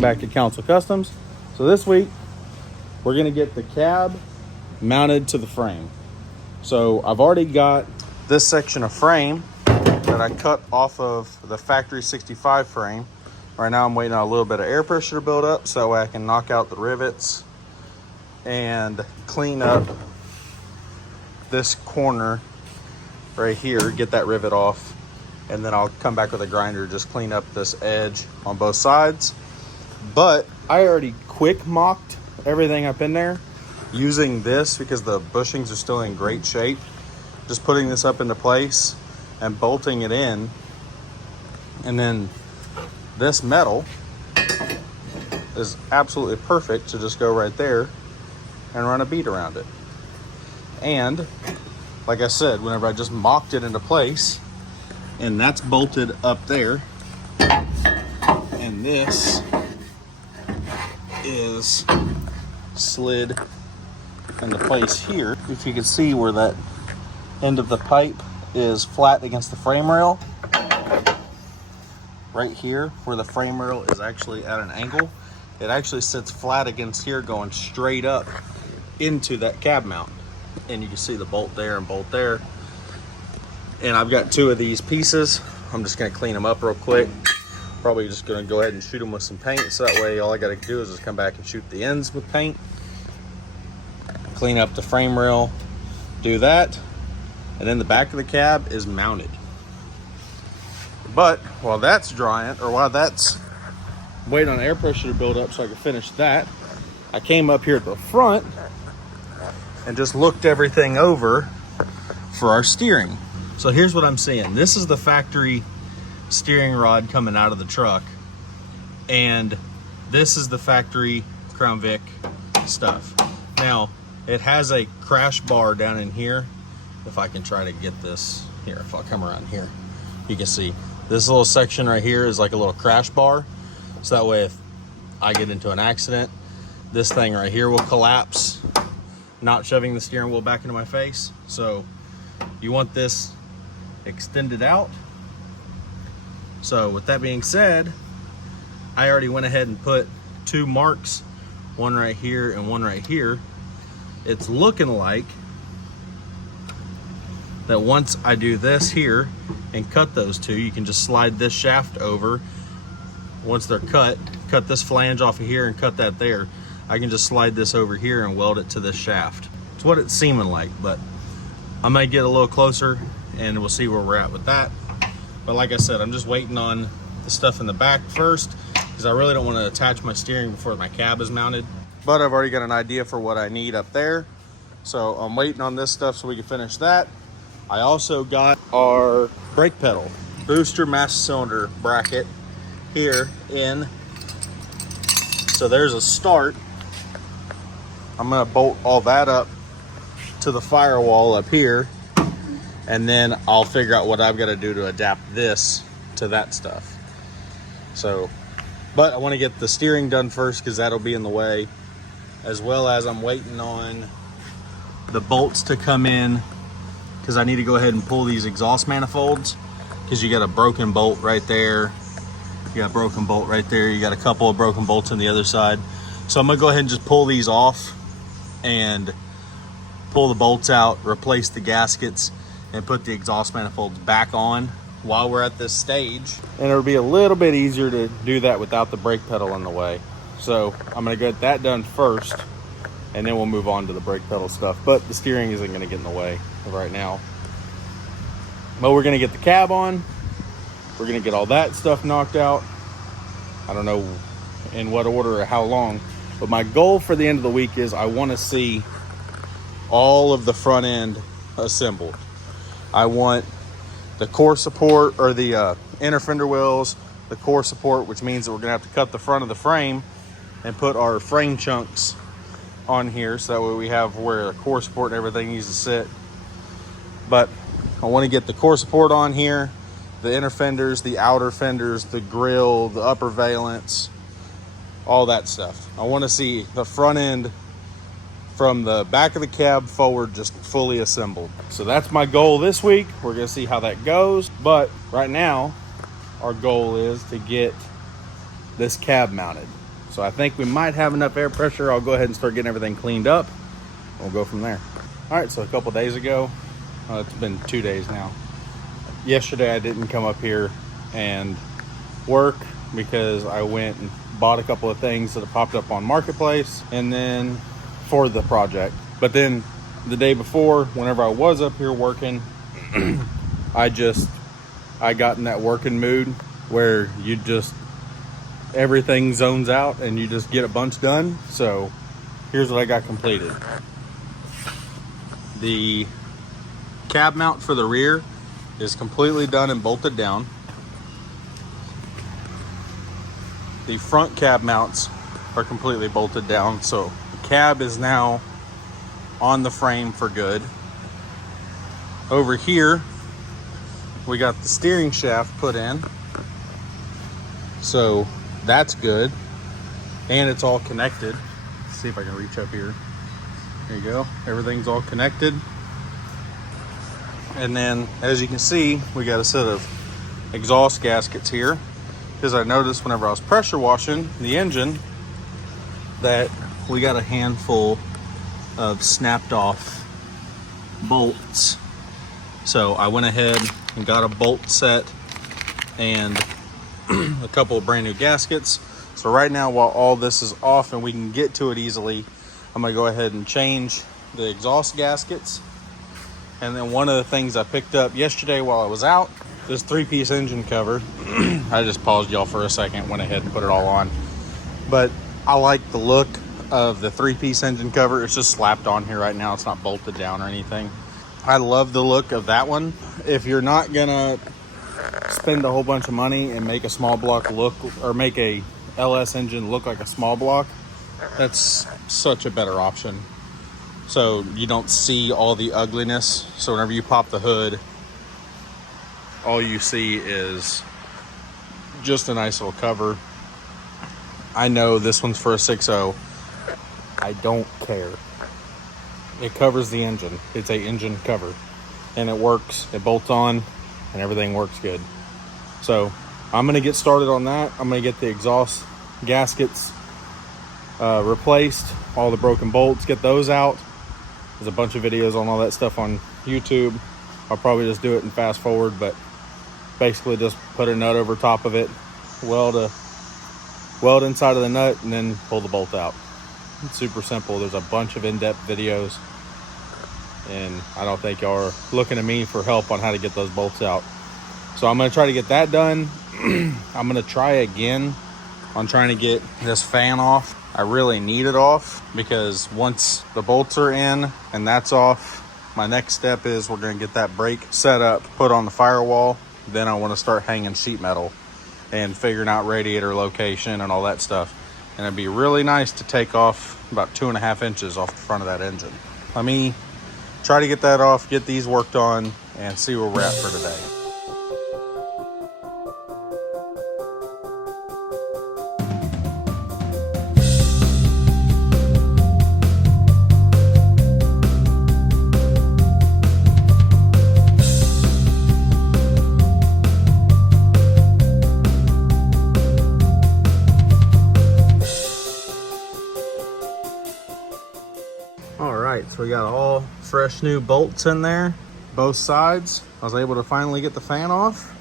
welcome back to Counsil Customs. So this week we're going to get the cab mounted to the frame. So I've already got this section of frame that I cut off of the factory 65 frame. Right now I'm waiting on a little bit of air pressure to build up so that way I can knock out the rivets and clean up this corner right here, get that rivet off, and then I'll come back with a grinder, just clean up this edge on both sides. But I already quick mocked everything up in there using this because the bushings are still in great shape. Just putting this up into place and bolting it in, and then this metal is absolutely perfect to just go right there and run a bead around it. And like I said, whenever I just mocked it into place, and that's bolted up there, and this is slid into place here. If you can see where that end of the pipe is flat against the frame rail, right here where the frame rail is actually at an angle, it actually sits flat against here going straight up into that cab mount. And you can see the bolt there and bolt there. And I've got two of these pieces. I'm just gonna clean them up real quick. Probably just gonna go ahead and shoot them with some paint, so that way all I gotta do is just come back and shoot the ends with paint, clean up the frame rail, do that, and then the back of the cab is mounted. But while that's drying, or while that's waiting on air pressure to build up so I can finish that, I came up here at the front and just looked everything over for our steering. So here's what I'm seeing. This is the factory steering rod coming out of the truck, and this is the factory Crown Vic stuff. Now, it has a crash bar down in here. If I can try to get this here, if I'll come around here, you can see this little section right here is like a little crash bar. So that way if I get into an accident, this thing right here will collapse, not shoving the steering wheel back into my face. So you want this extended out. So with that being said, I already went ahead and put two marks, one right here and one right here. It's looking like that once I do this here and cut those two, you can just slide this shaft over. Once they're cut this flange off of here and cut that there. I can just slide this over here and weld it to this shaft. It's what it's seeming like, but I might get a little closer and we'll see where we're at with that. But like I said, I'm just waiting on the stuff in the back first because I really don't want to attach my steering before my cab is mounted. But I've already got an idea for what I need up there. So I'm waiting on this stuff so we can finish that. I also got our brake pedal, booster master cylinder bracket here in. So there's a start. I'm gonna bolt all that up to the firewall up here, and then I'll figure out what I've got to do to adapt this to that stuff. So, but I want to get the steering done first because that'll be in the way, as well as I'm waiting on the bolts to come in because I need to go ahead and pull these exhaust manifolds because you got a broken bolt right there. You got a broken bolt right there. You got a couple of broken bolts on the other side. So I'm gonna go ahead and just pull these off and pull the bolts out, replace the gaskets, and put the exhaust manifolds back on while we're at this stage. And it'll be a little bit easier to do that without the brake pedal in the way. So I'm gonna get that done first, and then we'll move on to the brake pedal stuff. But the steering isn't gonna get in the way right now. But we're gonna get the cab on. We're gonna get all that stuff knocked out. I don't know in what order or how long, but my goal for the end of the week is I wanna see all of the front end assembled. I want the core support, or the inner fender wheels, the core support, which means that we're gonna have to cut the front of the frame and put our frame chunks on here so that way we have where the core support and everything needs to sit. But I want to get the core support on here, the inner fenders, the outer fenders, the grill, the upper valence, all that stuff. I want to see the front end from the back of the cab forward just fully assembled. So that's my goal this week. We're going to see how that goes. But right now, our goal is to get this cab mounted. So I think we might have enough air pressure. I'll go ahead and start getting everything cleaned up. We'll go from there. All right, so a couple days ago, it's been 2 days now. Yesterday I didn't come up here and work because I went and bought a couple of things that have popped up on Marketplace and then for the project. But then the day before, whenever I was up here working, I got in that working mood where everything zones out and you just get a bunch done. So here's what I got completed. The cab mount for the rear is completely done and bolted down. The front cab mounts are completely bolted down, so the cab is now on the frame for good. Over here, we got the steering shaft put in, so that's good, and it's all connected. Let's see if I can reach up here. There you go. Everything's all connected. And then, as you can see, we got a set of exhaust gaskets here, because I noticed whenever I was pressure washing the engine that we got a handful of snapped off bolts. So I went ahead and got a bolt set and a couple of brand new gaskets. So right now, while all this is off and we can get to it easily, I'm gonna go ahead and change the exhaust gaskets. And then one of the things I picked up yesterday while I was out, this 3-piece engine cover. I just paused y'all for a second, went ahead and put it all on. But I like the look of the 3-piece engine cover. It's just slapped on here right now. It's not bolted down or anything. I love the look of that one. If you're not gonna spend a whole bunch of money and make a small block look, or make a LS engine look like a small block, that's such a better option. So you don't see all the ugliness. So whenever you pop the hood, all you see is just a nice little cover. I know this one's for a 6.0. I don't care. It covers the engine. It's a engine cover, and it works. It bolts on, and everything works good. So I'm gonna get started on that. I'm gonna get the exhaust gaskets replaced, all the broken bolts, get those out. There's a bunch of videos on all that stuff on YouTube. I'll probably just do it and fast forward, but basically just put a nut over top of it, weld inside of the nut, and then pull the bolt out. It's super simple. There's a bunch of in-depth videos, and I don't think y'all are looking to me for help on how to get those bolts out. So I'm gonna try to get that done. I'm gonna try again on trying to get this fan off. I really need it off, because once the bolts are in and that's off, my next step is we're gonna get that brake set up, put on the firewall. Then I wanna start hanging sheet metal and figuring out radiator location and all that stuff. And it'd be really nice to take off about 2.5 inches off the front of that engine. Let me try to get that off, get these worked on, and see where we're at for today. So we got all fresh new bolts in there, both sides. I was able to finally get the fan off.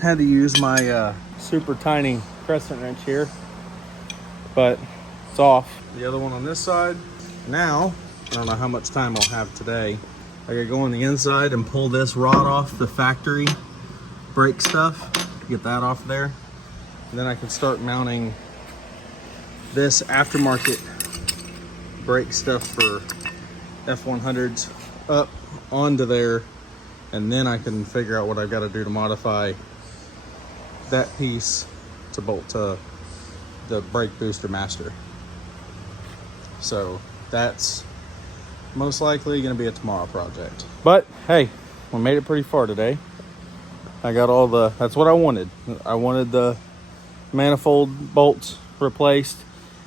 Had to use my super tiny crescent wrench here, but it's off. The other one on this side. Now, I don't know how much time I'll have today. I gotta go on the inside and pull this rod off the factory brake stuff, get that off there. And then I can start mounting this aftermarket brake stuff for F100s up onto there, and then I can figure out what I've got to do to modify that piece to bolt to the brake booster master. So that's most likely going to be a tomorrow project. But hey, we made it pretty far today. I got all that's what I wanted. I wanted the manifold bolts replaced,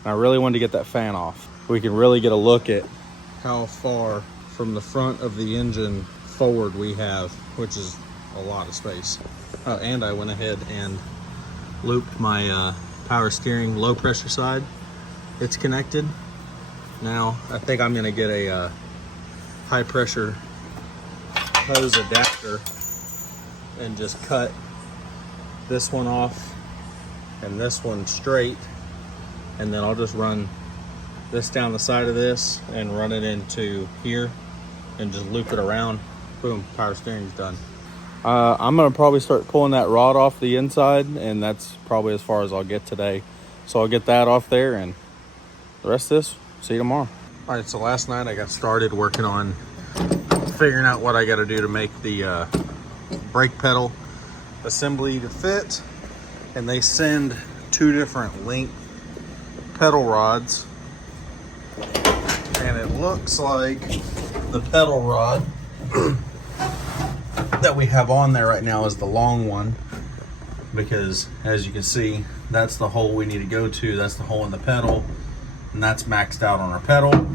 and I really wanted to get that fan off. We can really get a look at how far from the front of the engine forward we have, which is a lot of space. And I went ahead and looped my power steering low pressure side, it's connected. Now I think I'm gonna get a high pressure hose adapter and just cut this one off and this one straight, and then I'll just run this down the side of this and run it into here and just loop it around. Boom, power steering's done. I'm gonna probably start pulling that rod off the inside, and that's probably as far as I'll get today. So I'll get that off there, and the rest of this, see you tomorrow. All right, so last night I got started working on figuring out what I gotta do to make the brake pedal assembly to fit. And they send 2 different length pedal rods. And it looks like the pedal rod that we have on there right now is the long one, because as you can see, that's the hole we need to go to. That's the hole in the pedal, and that's maxed out on our pedal.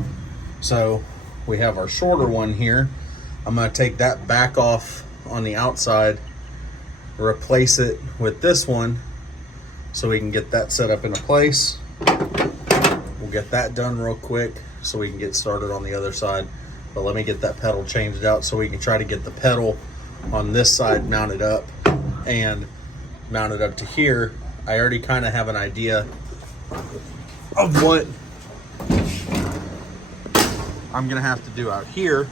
So we have our shorter one here. I'm going to take that back off on the outside, replace it with this one so we can get that set up into place. We'll get that done real quick so we can get started on the other side. But let me get that pedal changed out so we can try to get the pedal on this side mounted up and mounted up to here. I already kind of have an idea of what I'm gonna have to do out here,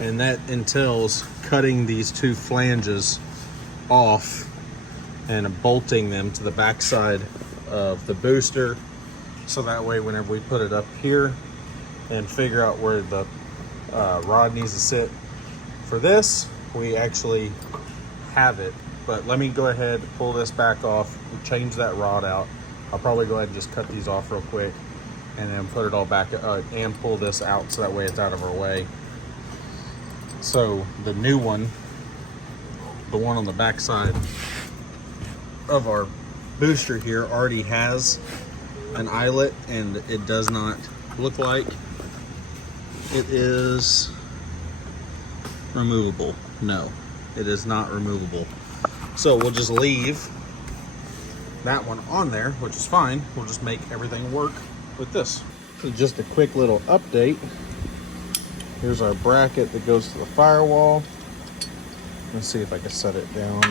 and that entails cutting these 2 flanges off and bolting them to the back side of the booster, so that way whenever we put it up here and figure out where the rod needs to sit for this, we actually have it. But let me go ahead, pull this back off, change that rod out. I'll probably go ahead and just cut these off real quick and then put it all back and pull this out so that way it's out of our way. So the new one, the one on the back side of our booster here, already has an eyelet, and it does not look like it is removable. No, it is not removable. So we'll just leave that one on there, which is fine. We'll just make everything work with this. So just a quick little update. Here's our bracket that goes to the firewall. Let's see if I can set it down.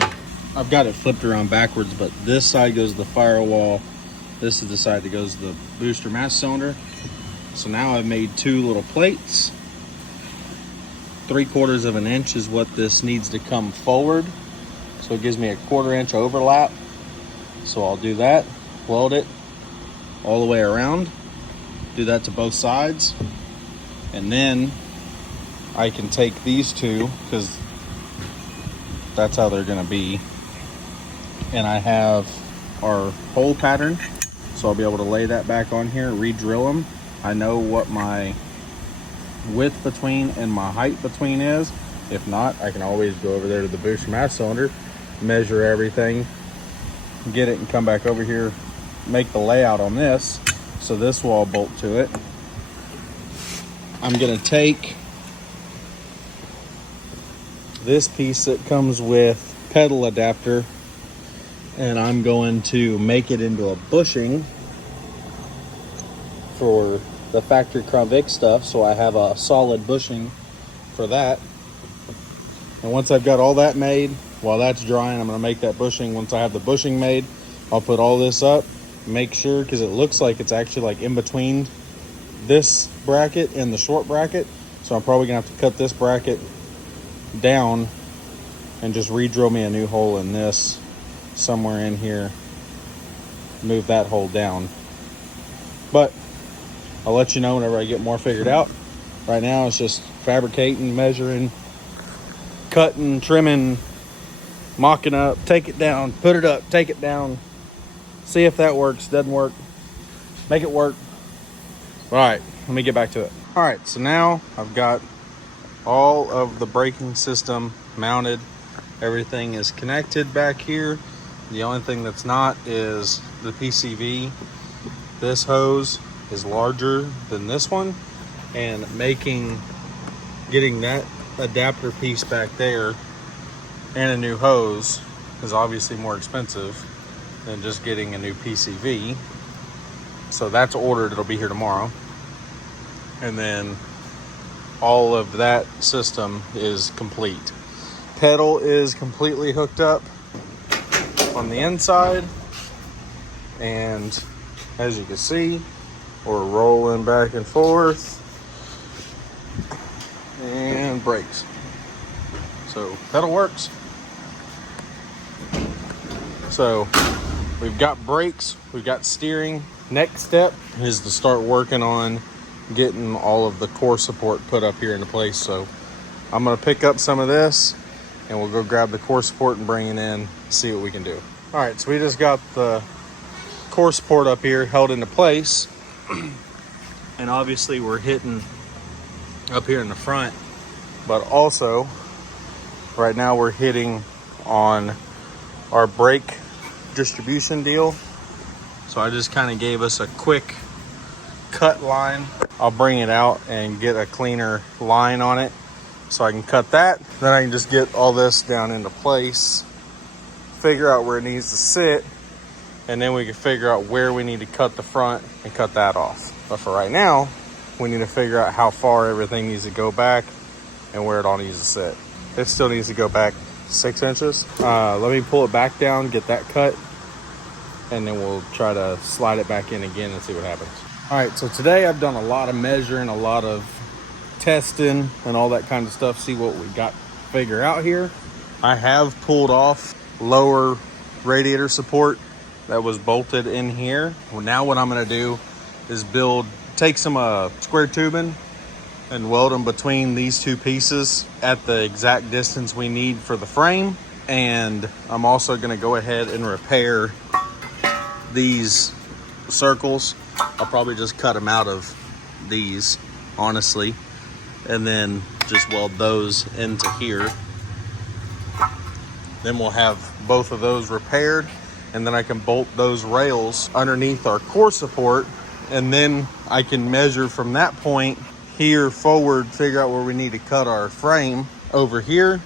I've got it flipped around backwards, but this side goes to the firewall. This is the side that goes to the booster master cylinder. So now I've made 2 little plates. 3/4 of an inch is what this needs to come forward. So it gives me a 1/4 inch overlap. So I'll do that, weld it all the way around, do that to both sides. And then I can take these 2, because that's how they're gonna be. And I have our hole pattern, so I'll be able to lay that back on here, re-drill them. I know what my width between and my height between is. If not, I can always go over there to the booster master cylinder, measure everything, get it, and come back over here, make the layout on this. So this will all bolt to it. I'm gonna take this piece that comes with pedal adapter, and I'm going to make it into a bushing for the factory Crown Vic stuff, so I have a solid bushing for that. And once I've got all that made, while that's drying, I'm going to make that bushing. Once I have the bushing made, I'll put all this up, make sure, because it looks like it's actually like in between this bracket and the short bracket, so I'm probably going to have to cut this bracket down and just re-drill me a new hole in this somewhere in here, move that hole down. But I'll let you know whenever I get more figured out. Right now it's just fabricating, measuring, cutting, trimming, mocking up, take it down, put it up, take it down, see if that works. Doesn't work, make it work. All right, let me get back to it. All right, so now I've got all of the braking system mounted. Everything is connected back here. The only thing that's not is the PCV. This hose is larger than this one, and getting that adapter piece back there and a new hose is obviously more expensive and just getting a new PCV. So that's ordered, it'll be here tomorrow. And then all of that system is complete. Pedal is completely hooked up on the inside. And as you can see, we're rolling back and forth. And brakes. So pedal works. So we've got brakes, we've got steering. Next step is to start working on getting all of the core support put up here into place. So I'm gonna pick up some of this and we'll go grab the core support and bring it in, see what we can do. All right, so we just got the core support up here held into place. And obviously we're hitting up here in the front, but also right now we're hitting on our brake distribution deal. So I just kind of gave us a quick cut line. I'll bring it out and get a cleaner line on it so I can cut that. Then I can just get all this down into place, figure out where it needs to sit, and then we can figure out where we need to cut the front and cut that off. But for right now, we need to figure out how far everything needs to go back and where it all needs to sit. It still needs to go back 6 inches. Let me pull it back down, get that cut, and then we'll try to slide it back in again and see what happens. All right, so today I've done a lot of measuring, a lot of testing and all that kind of stuff, see what we got to figure out here. I have pulled off lower radiator support that was bolted in here. Well, now what I'm gonna do is take some square tubing and weld them between these two pieces at the exact distance we need for the frame. And I'm also gonna go ahead and repair these circles. I'll probably just cut them out of these, honestly, and then just weld those into here. Then we'll have both of those repaired, and then I can bolt those rails underneath our core support, and then I can measure from that point here forward, figure out where we need to cut our frame over here.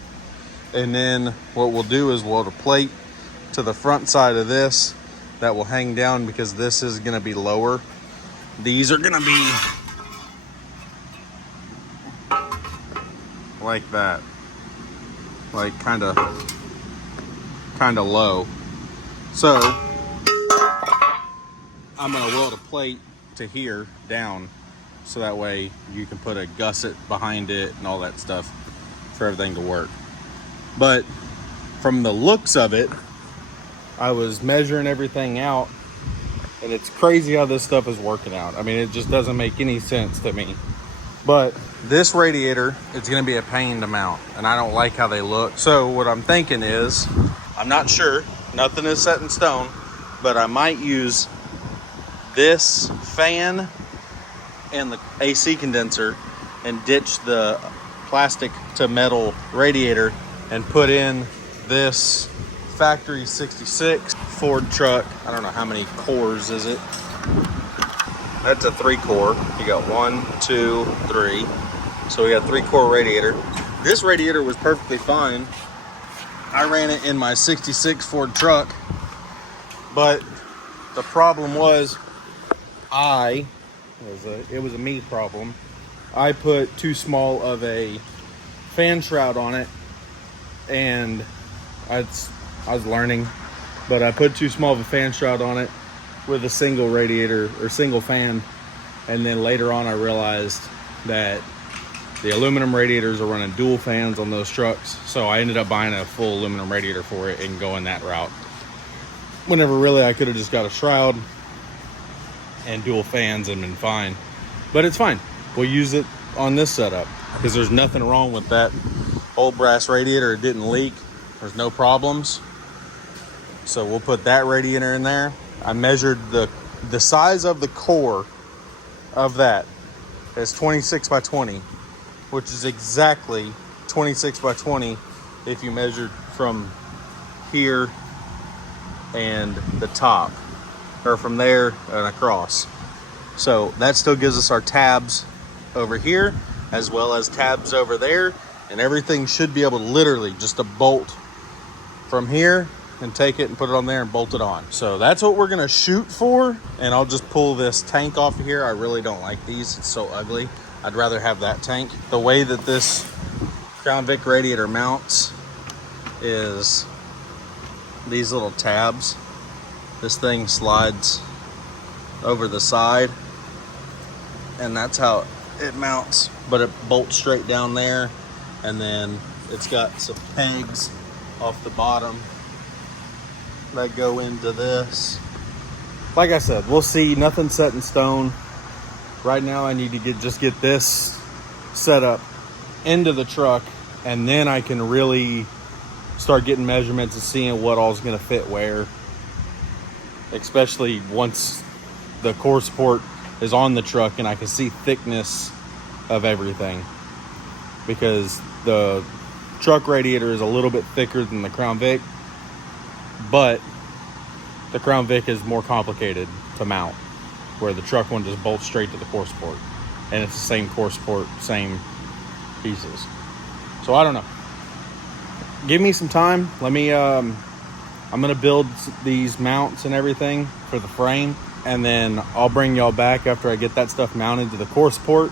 And then what we'll do is weld a plate to the front side of this that will hang down, because this is gonna be lower. These are gonna be like that, like kind of low. So I'm gonna weld a plate to here down, so that way you can put a gusset behind it and all that stuff for everything to work. But from the looks of it, I was measuring everything out, and it's crazy how this stuff is working out. I mean, it just doesn't make any sense to me. But this radiator, it's gonna be a pain to mount, and I don't like how they look. So what I'm thinking is, I'm not sure, nothing is set in stone, but I might use this fan and the AC condenser and ditch the plastic to metal radiator and put in this factory 66 Ford truck. I don't know how many cores is it. That's a 3-core. You got 1, 2, 3. So we got 3-core radiator. This radiator was perfectly fine. I ran it in my 66 Ford truck, but the problem was it was a me problem. I put too small of a fan shroud on it, and I was learning, but I put too small of a fan shroud on it with a single radiator or single fan, and then later on I realized that the aluminum radiators are running dual fans on those trucks, so I ended up buying a full aluminum radiator for it and going that route, whenever really I could have just got a shroud and dual fans and been fine. But it's fine, we'll use it on this setup because there's nothing wrong with that old brass radiator. It didn't leak, there's no problems, so we'll put that radiator in there. I measured the size of the core of that is 26 by 20, which is exactly 26 by 20 if you measured from here and the top, or from there and across. So that still gives us our tabs over here as well as tabs over there, and everything should be able to literally just to bolt from here and take it and put it on there and bolt it on. So that's what we're gonna shoot for. And I'll just pull this tank off of here. I really don't like these, it's so ugly. I'd rather have that tank. The way that this Crown Vic radiator mounts is these little tabs. This thing slides over the side, and that's how it mounts, but it bolts straight down there, and then it's got some pegs off the bottom that go into this. Like I said, we'll see. Nothing set in stone. Right now I need to just get this set up into the truck, and then I can really start getting measurements and seeing what all's gonna fit where, especially once the core support is on the truck and I can see thickness of everything, because the truck radiator is a little bit thicker than the Crown Vic, but the Crown Vic is more complicated to mount, where the truck one just bolts straight to the core support, and it's the same core support, same pieces. So I don't know, give me some time. Let me I'm gonna build these mounts and everything for the frame, and then I'll bring y'all back after I get that stuff mounted to the core support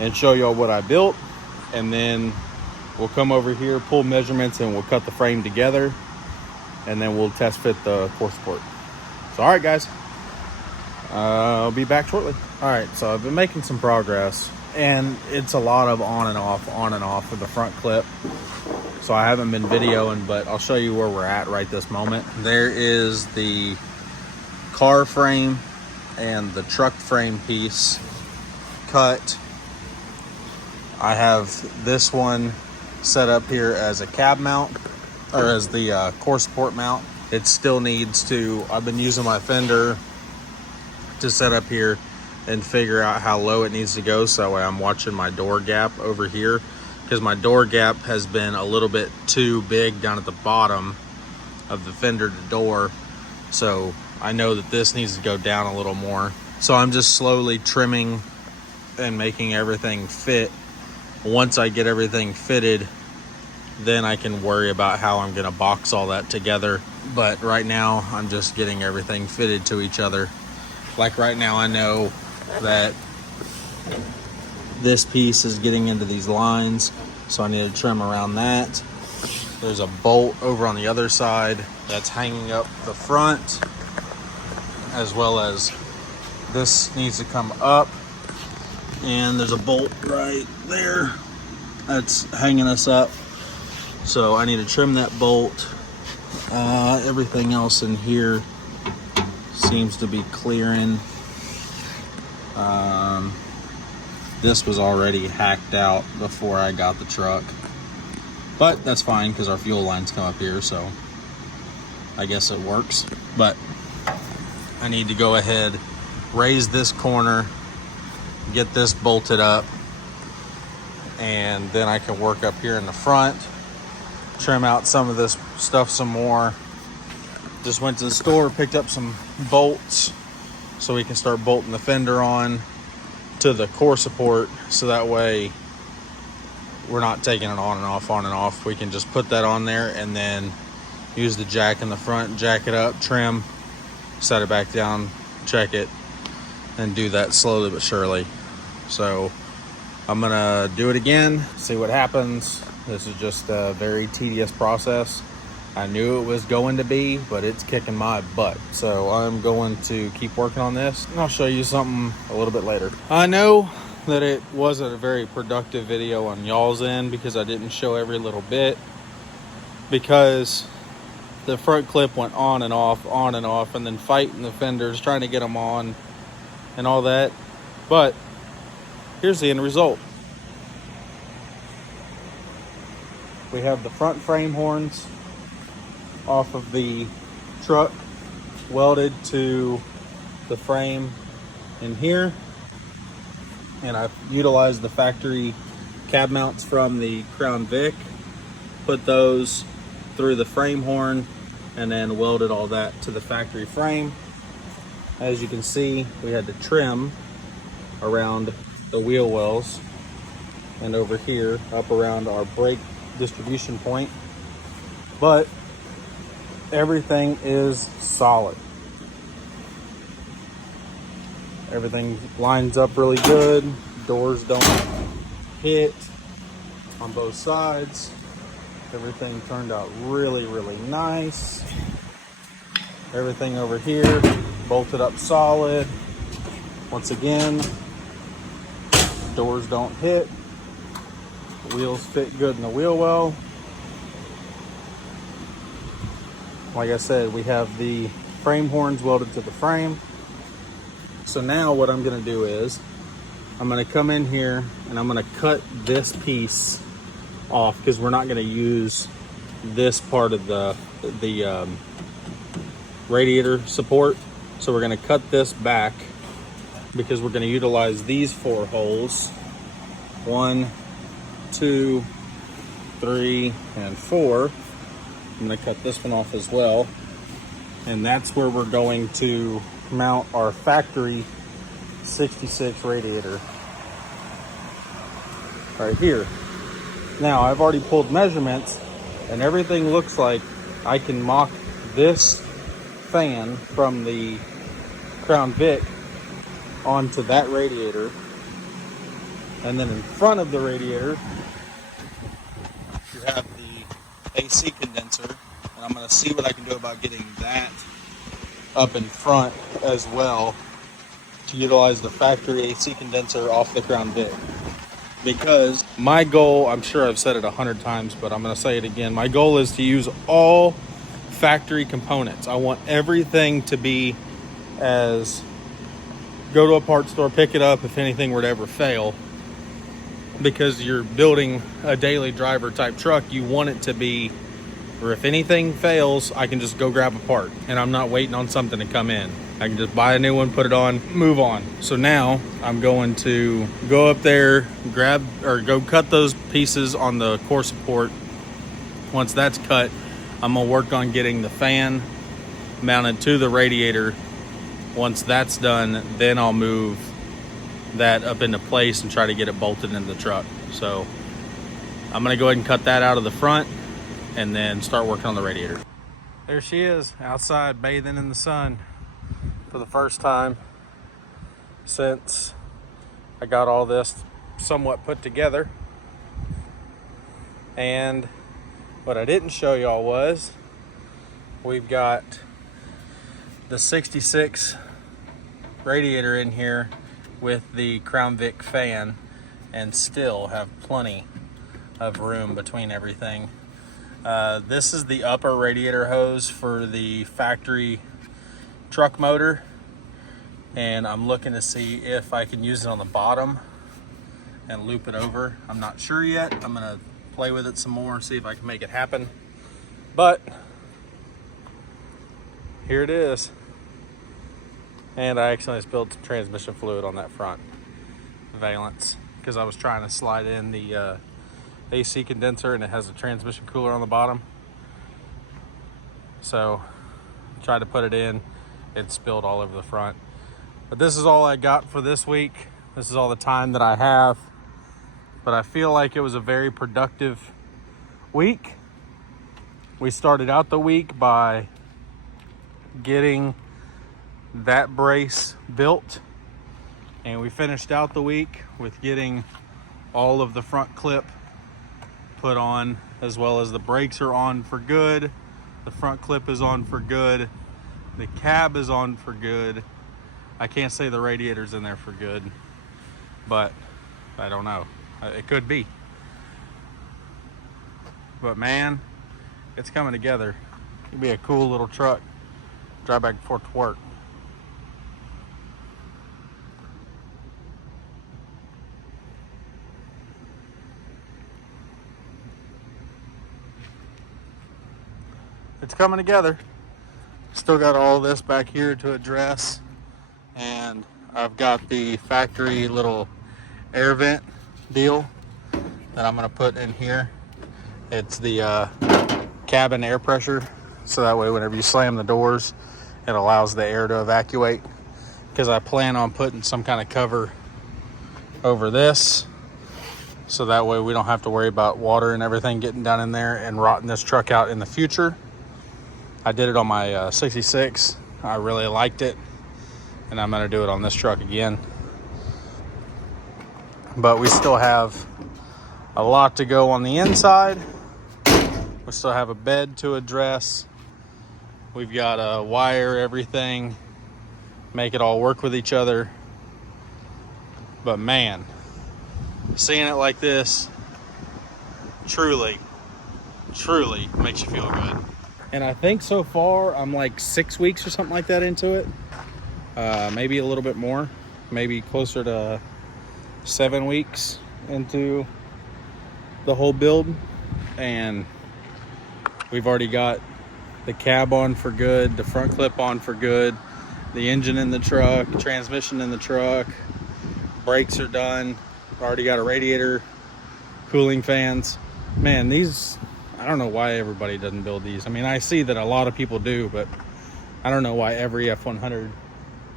and show y'all what I built. And then we'll come over here, pull measurements, and we'll cut the frame together, and then we'll test fit the core support. So all right guys, I'll be back shortly. All right, so I've been making some progress, and it's a lot of on and off with the front clip. So I haven't been videoing, but I'll show you where we're at right this moment. There is the car frame and the truck frame piece cut. I have this one set up here as a cab mount, or as the core support mount. It still needs to, I've been using my fender to set up here and figure out how low it needs to go, so I'm watching my door gap over here, because my door gap has been a little bit too big down at the bottom of the fender to door. So I know that this needs to go down a little more. So I'm just slowly trimming and making everything fit. Once I get everything fitted, then I can worry about how I'm gonna box all that together. But right now I'm just getting everything fitted to each other. Like right now I know that this piece is getting into these lines, so I need to trim around that. There's a bolt over on the other side that's hanging up the front, as well as this needs to come up, and there's a bolt right there that's hanging us up, so I need to trim that bolt. Everything else in here seems to be clearing. This was already hacked out before I got the truck, but that's fine because our fuel lines come up here, so I guess it works. But I need to go ahead, raise this corner, get this bolted up, and then I can work up here in the front, trim out some of this stuff some more. Just went to the store, picked up some bolts so we can start bolting the fender on to the core support, so that way we're not taking it on and off. We can just put that on there and then use the jack in the front, jack it up, trim, set it back down, check it, and do that slowly but surely. So I'm gonna do it again, see what happens. This is just a very tedious process. I knew it was going to be, but it's kicking my butt. So I'm going to keep working on this, and I'll show you something a little bit later. I know that it wasn't a very productive video on y'all's end because I didn't show every little bit, because the front clip went on and off, and then fighting the fenders, trying to get them on and all that. But here's the end result. We have the front frame horns off of the truck welded to the frame in here, and I've utilized the factory cab mounts from the Crown Vic, put those through the frame horn, and then welded all that to the factory frame. As you can see, we had to trim around the wheel wells and over here up around our brake distribution point, but everything is solid. Everything lines up really good. Doors don't hit on both sides. Everything turned out really, really nice. Everything over here bolted up solid. Once again, doors don't hit. The wheels fit good in the wheel well. Like I said, we have the frame horns welded to the frame. So now what I'm gonna do is, I'm gonna come in here and I'm gonna cut this piece off because we're not gonna use this part of the radiator support. So we're gonna cut this back because we're gonna utilize these 4 holes. 1, 2, 3, and 4. I'm gonna cut this one off as well. And that's where we're going to mount our factory 66 radiator right here. Now I've already pulled measurements and everything looks like I can mock this fan from the Crown Vic onto that radiator, and then in front of the radiator you have the AC condenser, and I'm going to see what I can do about getting that up in front as well to utilize the factory AC condenser off the Crown Vic. Because my goal, I'm sure I've said it 100 times, but I'm going to say it again. My goal is to use all factory components. I want everything to be as, go to a parts store, pick it up if anything were to ever fail. Because you're building a daily driver type truck, you want it to be, or if anything fails, I can just go grab a part and I'm not waiting on something to come in. I can just buy a new one, put it on, move on. So now I'm going to go up there, grab or go cut those pieces on the core support. Once that's cut, I'm gonna work on getting the fan mounted to the radiator. Once that's done, then I'll move that up into place and try to get it bolted into the truck. So I'm gonna go ahead and cut that out of the front and then start working on the radiator. There she is, outside bathing in the sun for the first time since I got all this somewhat put together. And what I didn't show y'all was we've got the 66 radiator in here with the Crown Vic fan and still have plenty of room between everything. This is the upper radiator hose for the factory truck motor, and I'm looking to see if I can use it on the bottom and loop it over. I'm not sure yet. I'm gonna play with it some more and see if I can make it happen. But here it is. And I accidentally spilled some transmission fluid on that front valance because I was trying to slide in the AC condenser and it has a transmission cooler on the bottom. So tried to put it in, it spilled all over the front. But this is all I got for this week. This is all the time that I have. But I feel like it was a very productive week. We started out the week by getting that brace built, and we finished out the week with getting all of the front clip put on, as well as the brakes are on for good, the front clip is on for good, the cab is on for good. I can't say the radiator's in there for good, but I don't know, it could be. But man, it's coming together. It'll be a cool little truck, drive back and forth to work. It's coming together. Still got all this back here to address, and I've got the factory little air vent deal that I'm gonna put in here. It's the cabin air pressure, so that way whenever you slam the doors, it allows the air to evacuate. Because I plan on putting some kind of cover over this, so that way we don't have to worry about water and everything getting down in there and rotting this truck out in the future. I did it on my 66. I really liked it, and I'm gonna do it on this truck again. But we still have a lot to go on the inside. We still have a bed to address. We've got to wire everything, make it all work with each other. But man, seeing it like this truly makes you feel good. And I think so far I'm like 6 weeks or something like that into it. Maybe a little bit more, maybe closer to 7 weeks into the whole build. And we've already got the cab on for good, the front clip on for good, the engine in the truck, transmission in the truck, brakes are done. Already got a radiator, cooling fans. Man, these, I don't know why everybody doesn't build these. I mean, I see that a lot of people do, but I don't know why every F100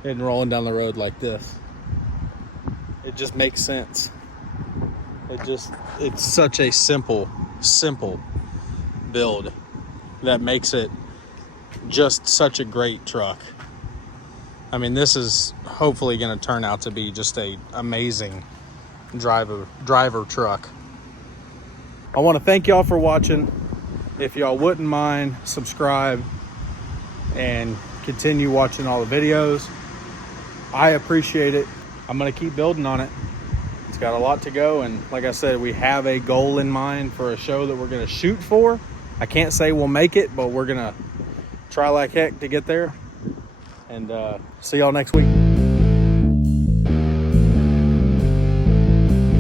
isn't rolling down the road like this. It just makes sense. It's such a simple build that makes it just such a great truck. I mean, this is hopefully going to turn out to be just a amazing driver truck. I want to thank y'all for watching. If y'all wouldn't mind, subscribe and continue watching all the videos. I appreciate it. I'm going to keep building on it. It's got a lot to go, and like I said, we have a goal in mind for a show that we're going to shoot for. I can't say we'll make it, but we're going to try like heck to get there. And see y'all next week.